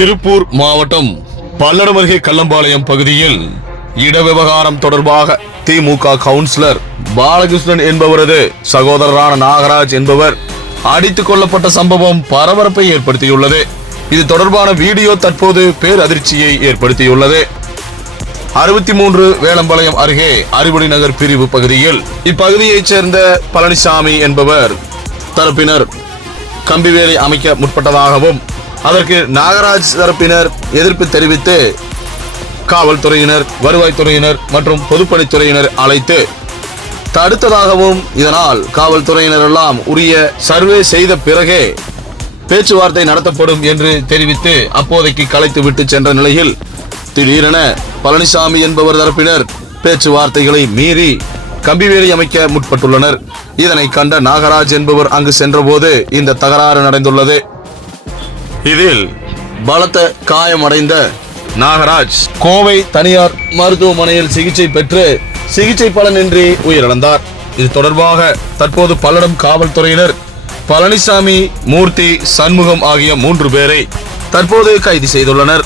திருப்பூர் மாவட்டம் பல்லடம் அருகே கல்லம்பாளையம் பகுதியில் இட விவகாரம் தொடர்பாக திமுக கவுன்சிலர் பாலகிருஷ்ணன் என்பவரது சகோதரரான நாகராஜ் என்பவர் அடித்துக் கொல்லப்பட்ட சம்பவம் பரபரப்பை ஏற்படுத்தியுள்ளது. இது தொடர்பான வீடியோ தற்போது பேரதிர்ச்சியை ஏற்படுத்தியுள்ளது. அறுபத்தி மூன்று வேளம்பாளையம் அருகே அறிவுடை நகர் பிரிவு பகுதியில் இப்பகுதியைச் சேர்ந்த பழனிசாமி என்பவர் தரப்பினர் கம்பிவேலி அமைக்க முற்பட்டதாகவும் அதற்கு நாகராஜ் தரப்பினர் எதிர்ப்பு தெரிவித்து காவல்துறையினர் வருவாய்த்துறையினர் மற்றும் பொதுப்பணித்துறையினர் அழைத்து தடுத்ததாகவும் இதனால் காவல்துறையினர் எல்லாம் உரிய சர்வே செய்த பிறகே பேச்சுவார்த்தை நடத்தப்படும் என்று தெரிவித்து அப்போதைக்கு கலைத்து விட்டு சென்ற நிலையில் திடீரென பழனிசாமி என்பவர் தரப்பினர் பேச்சுவார்த்தைகளை மீறி கம்பிவேலி அமைக்க முற்பட்டுள்ளனர். இதனை கண்ட நாகராஜ் என்பவர் அங்கு சென்றபோது இந்த தகராறு நடந்துள்ளது. இதில் பலத்த காயமடைந்த நாகராஜ் கோவை தனியார் மருத்துவமனையில் சிகிச்சை பெற்று சிகிச்சை பலனின்றி உயிரிழந்தார். இது தொடர்பாக தற்போது பல்லடம் காவல்துறையினர் பழனிசாமி மூர்த்தி சண்முகம் ஆகிய மூன்று பேரை தற்போது கைது செய்துள்ளனர்.